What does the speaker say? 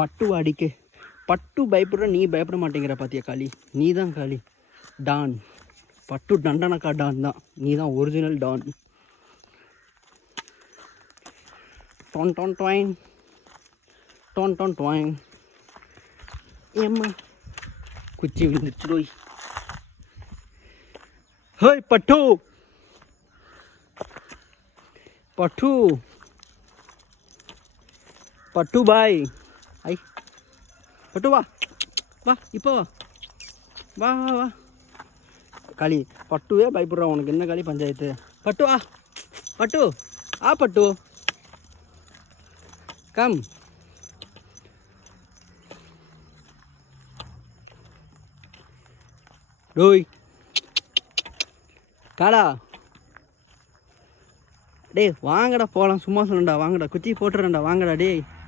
பட்டு வாடிக்கு பட்டு பயப்படுற நீ பயப்பட மாட்டேங்கிற பாத்தியா காளி நீ தான் காளி டான் பட்டு டண்டனக்கா டான் தான் நீ தான் original don ton tone டொயின் ton ton டொயின் ஏம்மா குச்சி விழுந்துருச்சு போய் ஹேய் பட்டு பட்டு பட்டு பாய் ஐ பட்டு வா வா இப்போ வா வா வா வா களி பட்டுவே பயப்படுறான் உனக்கு என்ன களி பஞ்சாயத்து பட்டு வா பட்டு ஆ பட்டு கம் டோய் காடா டேய் வாங்கடா போகலாம் சும்மா சொல்லுண்டா வாங்கடா குச்சி போட்டுறேன்டா வாங்கடா டேய்